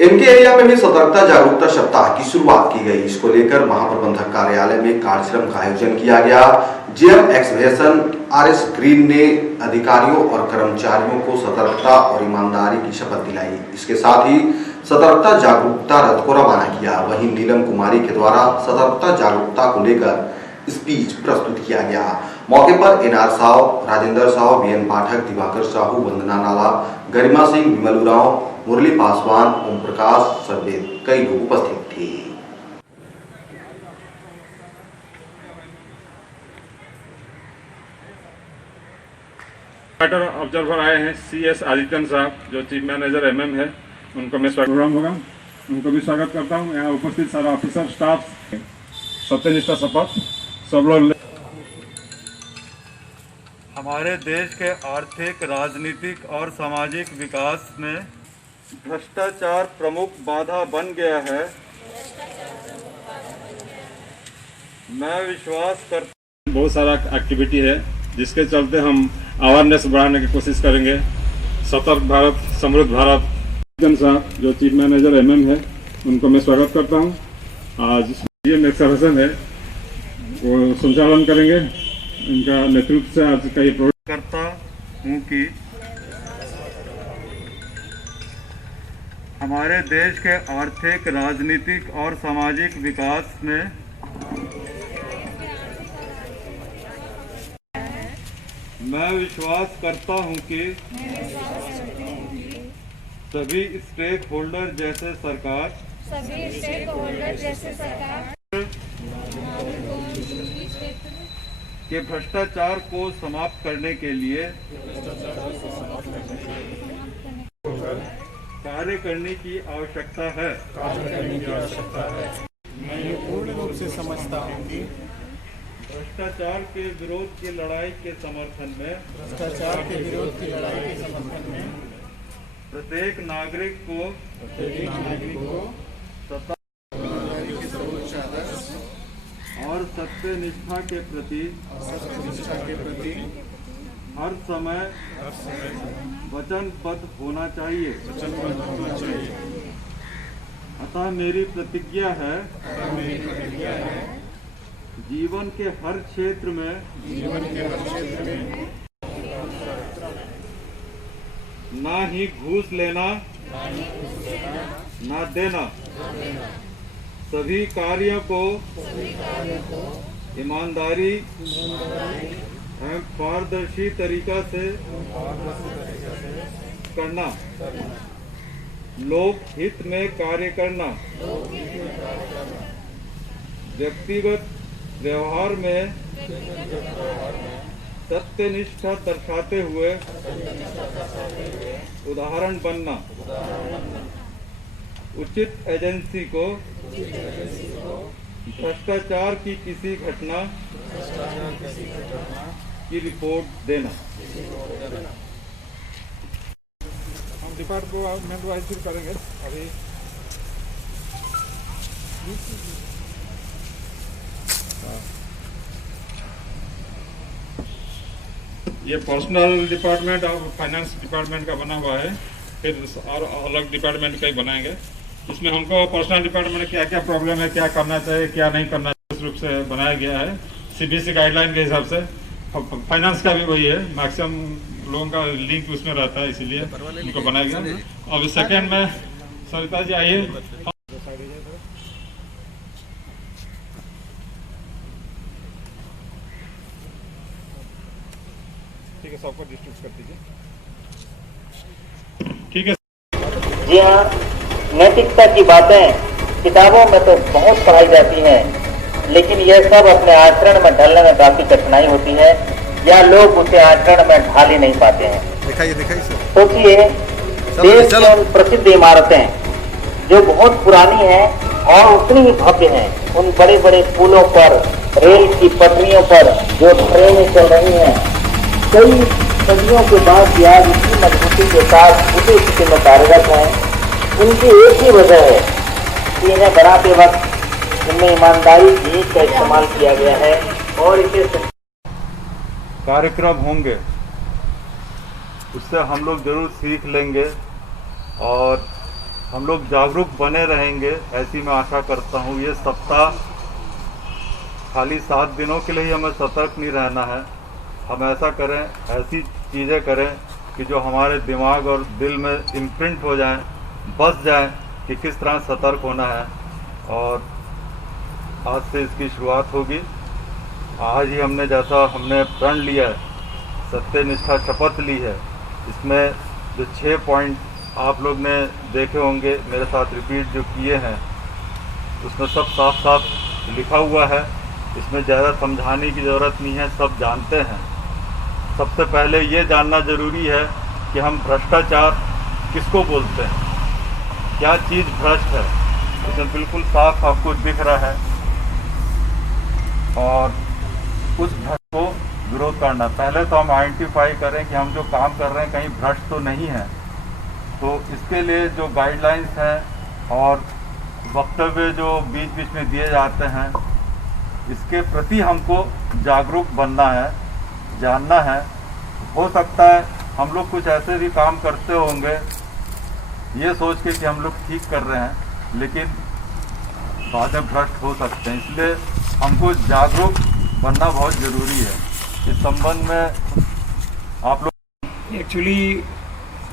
इनके एरिया में भी सतर्कता जागरूकता सप्ताह की शुरुआत की गई। इसको लेकर महाप्रबंधक कार्यालय में कार्यक्रम का आयोजन किया गया। जेएम एक्सवेशन आरएस ग्रीन ने अधिकारियों और कर्मचारियों को सतर्कता और ईमानदारी की शपथ दिलाई। इसके साथ ही सतर्कता जागरूकता रथ को रवाना किया। वहीं नीलम कुमारी के द्वारा सतर्कता जागरूकता को लेकर स्पीच प्रस्तुत किया गया। मौके पर एनआर साव, राजेंद्र साव, बीएन पाठक, दिवाकर साहू, वंदना नाला, गरिमा सिंह, विमल उरांव, मुरली पासवान, ओम प्रकाश समेत कई लोग उपस्थित थे। ऑब्जर्वर आए हैं सीएस आदित्यन साहब, जो चीफ मैनेजर एमएम है, उनको मैं प्रोग्राम होगा, उनको भी स्वागत करता हूं। यहाँ उपस्थित सारा ऑफिसर स्टाफ, सत्यनिष्ठा शपथ सब लोग। हमारे देश के आर्थिक, राजनीतिक और सामाजिक विकास में भ्रष्टाचार प्रमुख बाधा बन गया है। मैं विश्वास करता बहुत सारा एक्टिविटी है जिसके चलते हम अवेयरनेस बढ़ाने की कोशिश करेंगे। सतर्क भारत, समृद्ध भारत। साहब, जो चीफ मैनेजर एमएम है, उनको मैं स्वागत करता हूं। आज ये एक्सर्शन है वो संचालन करेंगे। इनका नेतृत्व से आज का ये प्रोग्राम करता हूँ कि हमारे देश के आर्थिक, राजनीतिक और सामाजिक विकास में मैं विश्वास करता हूँ कि सभी स्टेक होल्डर जैसे सरकार के भ्रष्टाचार को समाप्त करने के लिए कार्य करने की आवश्यकता है। मैं ये पूर्ण रूप से समझता हूँ कि भ्रष्टाचार के विरोध की लड़ाई के समर्थन में प्रत्येक नागरिक को सत्ता और सत्यनिष्ठा के प्रति हर समय वचनबद्ध होना चाहिए। अतः मेरी प्रतिज्ञा है जीवन के हर क्षेत्र में ना ही घूस लेना, ना देना, सभी कार्यों को ईमानदारी एवं पारदर्शी तरीका से करना, लोक हित में कार्य करना, व्यक्तिगत व्यवहार में सत्यनिष्ठा दर्शाते हुए उदाहरण बनना, उचित एजेंसी को भ्रष्टाचार की किसी घटना की रिपोर्ट देना। हम डिपार्टमेंट वाइज फिर करेंगे। अभी ये पर्सनल डिपार्टमेंट और फाइनेंस डिपार्टमेंट का बना हुआ है, फिर और अलग डिपार्टमेंट का ही बनाएंगे। इसमें हमको पर्सनल डिपार्टमेंट में क्या क्या प्रॉब्लम है, क्या करना चाहिए, क्या नहीं करना चाहिए, इस रूप से बनाया गया है सीबीएसई गाइडलाइन के हिसाब से। फाइनेंस का भी वही है, मैक्सिमम लोगों का लिंक उसमें रहता है, इसीलिए उनको बनाया गया। अब सेकेंड में सरिता जी आइए। ठीक है, सबको डिस्ट्रीब्यूट कर दीजिए। ठीक है जी हाँ, नैतिकता की बातें किताबों में तो बहुत पढ़ाई जाती हैं, लेकिन यह सब अपने आचरण में ढलने में काफी कठिनाई होती है, या लोग उसे आचरण में ढाल ही नहीं पाते हैं। दिखाइए सर। सोचिए, देश की उन प्रसिद्ध इमारतें जो बहुत पुरानी हैं और उतनी ही भव्य हैं, उन बड़े बड़े पुलों पर, रेल की पटरियों पर जो ट्रेनें चल रही हैं, कई सदियों के बाद भी आज इतनी मजबूती के साथ उसी स्थिति में कार्यरत हैं। उनकी एक ही वजह है कि इन्हें बनाते वक्त इनमें ईमानदारी की का इस्तेमाल किया गया है। और इसे कार्यक्रम होंगे, उससे हम लोग जरूर सीख लेंगे और हम लोग जागरूक बने रहेंगे, ऐसी मैं आशा करता हूँ। ये सप्ताह खाली 7 दिनों के लिए ही हमें सतर्क नहीं रहना है। हम ऐसा करें, ऐसी चीज़ें करें कि जो हमारे दिमाग और दिल में इम्प्रिंट हो जाएं, बस जाएं कि किस तरह सतर्क होना है। और आज से इसकी शुरुआत होगी। आज ही हमने प्रण लिया है, सत्यनिष्ठा शपथ ली है। इसमें जो 6 पॉइंट आप लोग ने देखे होंगे, मेरे साथ रिपीट जो किए हैं, उसमें सब साफ साफ लिखा हुआ है। इसमें ज़्यादा समझाने की ज़रूरत नहीं है, सब जानते हैं। सबसे पहले ये जानना ज़रूरी है कि हम भ्रष्टाचार किसको बोलते हैं, क्या चीज़ भ्रष्ट है। इसमें बिल्कुल साफ आपको दिख रहा है। और उस भ्रष्ट को विरोध करना, पहले तो हम आइडेंटिफाई करें कि हम जो काम कर रहे हैं कहीं भ्रष्ट तो नहीं है। तो इसके लिए जो गाइडलाइंस हैं और वक्तव्य जो बीच बीच में दिए जाते हैं, इसके प्रति हमको जागरूक बनना है, जानना है। हो सकता है हम लोग कुछ ऐसे भी काम करते होंगे ये सोच के कि हम लोग ठीक कर रहे हैं, लेकिन बाद में भ्रष्ट हो सकते हैं। इसलिए हमको जागरूक बनना बहुत ज़रूरी है। इस संबंध में आप लोग एक्चुअली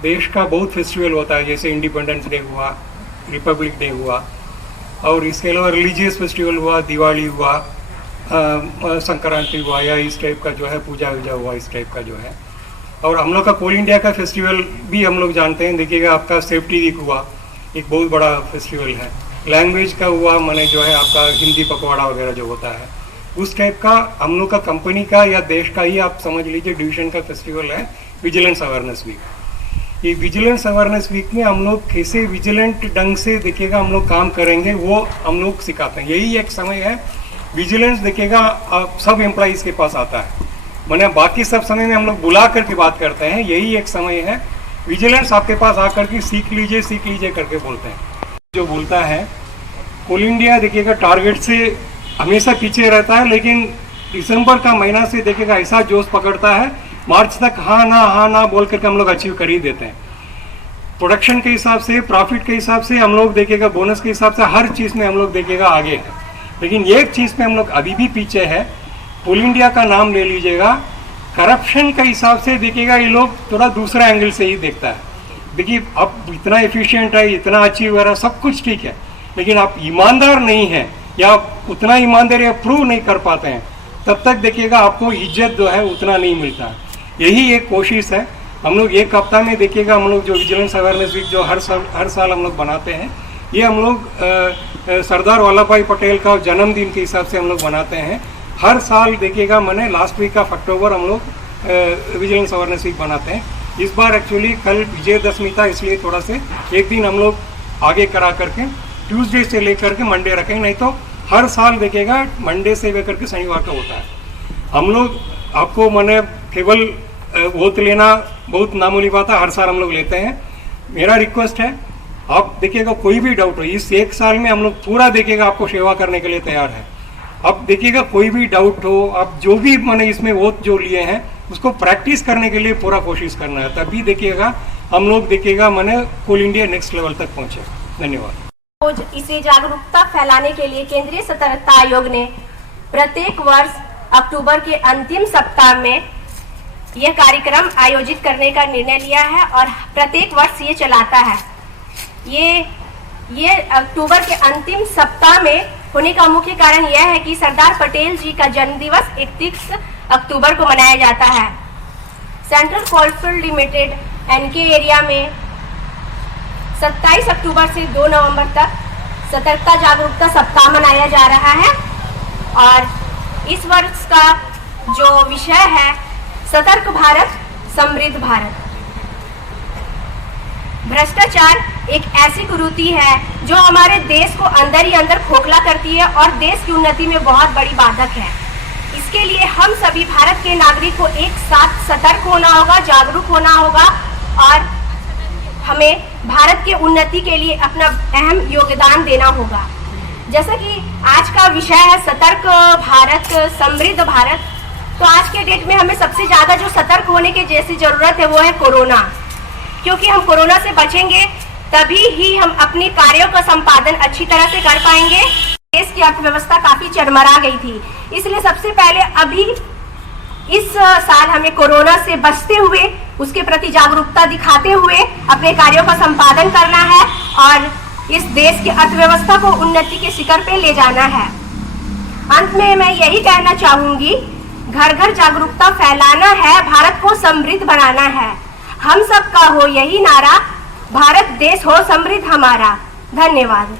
देश का बहुत फेस्टिवल होता है, जैसे इंडिपेंडेंस डे हुआ, रिपब्लिक डे हुआ, और इसके अलावा रिलीजियस फेस्टिवल हुआ, दिवाली हुआ, संक्रांति हुआ, या इस टाइप का जो है पूजा वूजा हुआ, इस टाइप का जो है। और हम लोग का कोल इंडिया का फेस्टिवल भी हम लोग जानते हैं। देखिएगा आपका सेफ्टी वीक हुआ, एक बहुत बड़ा फेस्टिवल है। लैंग्वेज का हुआ, माने जो है आपका हिंदी पखवाड़ा वगैरह जो होता है, उस टाइप का हम लोग का कंपनी का या देश का ही आप समझ लीजिए डिवीजन का फेस्टिवल है विजिलेंस अवेयरनेस वीक। ये विजिलेंस अवेयरनेस वीक में हम लोग कैसे विजिलेंट ढंग से देखिएगा हम लोग काम करेंगे, वो हम लोग सिखाते हैं। यही एक समय है विजिलेंस देखिएगा सब एम्प्लॉइज़ के पास आता है, मैंने बाकी सब समय में हम लोग बुला करके बात करते हैं। यही एक समय है विजिलेंस आपके पास आकर के सीख लीजिए करके बोलते हैं। जो बोलता है कोल इंडिया देखिएगा टारगेट से हमेशा पीछे रहता है, लेकिन दिसंबर का महीना से देखिएगा ऐसा जोश पकड़ता है, मार्च तक हाँ ना बोल करके हम लोग अचीव कर ही देते हैं। प्रोडक्शन के हिसाब से, प्रॉफिट के हिसाब से हम लोग देखिएगा, बोनस के हिसाब से, हर चीज़ में हम लोग देखिएगा आगे है। लेकिन एक चीज़ में हम लोग अभी भी पीछे है। कोल इंडिया का नाम ले लीजिएगा, करप्शन के हिसाब से देखिएगा ये लोग थोड़ा दूसरा एंगल से ही देखता है। देखिए अब इतना एफिशिएंट है, इतना अचीव हो रहा है, सब कुछ ठीक है, लेकिन आप ईमानदार नहीं हैं या उतना ईमानदारी आप प्रूव नहीं कर पाते हैं, तब तक देखिएगा आपको इज्जत जो है उतना नहीं मिलता है। यही एक कोशिश है। हम लोग एक हफ्ता में देखिएगा हम लोग जो विजिलेंस अवेयरनेस वीक जो हर साल हम लोग बनाते हैं, ये हम लोग सरदार वल्लभ भाई पटेल का जन्मदिन के हिसाब से हम लोग बनाते हैं। हर साल देखिएगा मैंने लास्ट वीक ऑफ अक्टूबर हम लोग विजिलेंस अवेयरनेस वीक बनाते हैं। इस बार एक्चुअली कल विजयदशमी था, इसलिए थोड़ा से एक दिन हम लोग आगे करा करके ट्यूसडे से लेकर के मंडे रखेंगे, नहीं तो हर साल देखिएगा मंडे से लेकर के शनिवार का होता है। हम लोग आपको मैंने केवल वोट लेना बहुत मामूली बात है, हर साल हम लोग लेते हैं। मेरा रिक्वेस्ट है, आप देखिएगा कोई भी डाउट हो, इस एक साल में हम लोग पूरा देखिएगा आपको सेवा करने के लिए तैयार है। अब देखिएगा कोई भी डाउट हो, आप जो भी मैंने इसमें वोट जो लिए हैं उसको प्रैक्टिस करने के लिए पूरा कोशिश करना है, तभी देखिएगा हम लोग देखिएगा मैंने कोल इंडिया नेक्स्ट लेवल तक पहुँचे। धन्यवाद। इसे जागरूकता फैलाने के लिए केंद्रीय सतर्कता आयोग ने प्रत्येक वर्ष अक्टूबर के अंतिम सप्ताह में यह कार्यक्रम आयोजित करने का निर्णय लिया है और प्रत्येक वर्ष ये चलाता है। ये अक्टूबर के अंतिम सप्ताह में होने का मुख्य कारण यह है कि सरदार पटेल जी का जन्मदिवस 31 अक्टूबर को मनाया जाता है। Central coalfield limited N K area में 27 अक्टूबर से 2 नवंबर तक सतर्कता जागरूकता सप्ताह मनाया जा रहा है और इस वर्ष का जो विषय है सतर्क भारत समृद्ध भारत। भ्रष्टाचार एक ऐसी कुरीति है जो हमारे देश को अंदर ही अंदर खोखला करती है और देश की उन्नति में बहुत बड़ी बाधक है। इसके लिए हम सभी भारत के नागरिक को एक साथ सतर्क होना होगा, जागरूक होना होगा और हमें भारत के उन्नति के लिए अपना अहम योगदान देना होगा। जैसा कि आज का विषय है सतर्क भारत समृद्ध भारत, तो आज के डेट में हमें सबसे ज्यादा जो सतर्क होने की जैसी जरूरत है वो है कोरोना, क्योंकि हम कोरोना से बचेंगे तभी ही हम अपने कार्यों का संपादन अच्छी तरह से कर पाएंगे। देश की अर्थव्यवस्था काफी चरमरा गई थी, इसलिए सबसे पहले अभी इस साल हमें कोरोना से बचते हुए उसके प्रति जागरूकता दिखाते हुए अपने कार्यों का संपादन करना है और इस देश की अर्थव्यवस्था को उन्नति के शिखर पे ले जाना है। अंत में मैं यही कहना चाहूंगी, घर घर जागरूकता फैलाना है, भारत को समृद्ध बनाना है। हम सबका हो यही नारा, भारत देश हो समृद्ध हमारा। धन्यवाद।